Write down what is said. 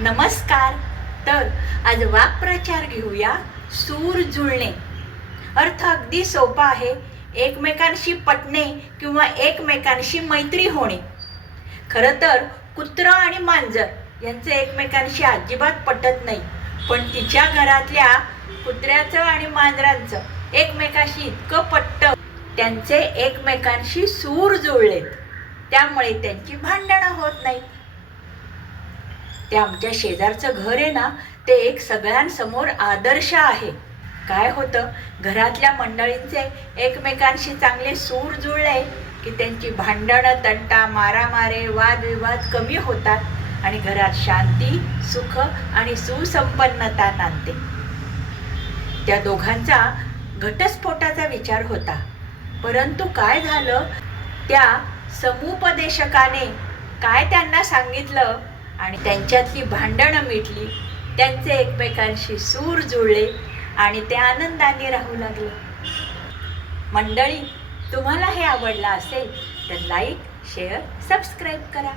नमस्कार. तर आज वाक्प्रचार घेऊया. सूर जुळणे. अर्थ अगदी सोपा आहे. एकमेकांशी पटणे किंवा एकमेकांशी मैत्री होणे. खरं तर कुत्रं आणि मांजर यांचे एकमेकांशी अजिबात पटत नाही, पण तिच्या घरातल्या कुत्र्याचं आणि मांजरांचं एकमेकांशी इतकं पटतं, त्यांचे एकमेकांशी सूर जुळलेत, त्यामुळे त्यांची भांडणं होत नाहीत. ते आमच्या शेजारचं घर आहे ना, ते एक सगळ्यांसमोर आदर्श आहे. काय होतं, घरातल्या मंडळींचे एकमेकांशी चांगले सूर जुळले की त्यांची भांडणं, तंटा, मारामारे, वादविवाद कमी होतात आणि घरात शांती, सुख आणि सुसंपन्नता नांदते. त्या दोघांचा घटस्फोटाचा विचार होता, परंतु काय झालं, त्या समुपदेशकाने काय त्यांना सांगितलं आणि त्यांच्यातली भांडणं मिटली, त्यांचे एकमेकांशी सूर जुळले आणि ते आनंदाने राहू लागले. मंडळी, तुम्हाला हे आवडलं असेल तर लाईक, शेअर, सबस्क्राईब करा.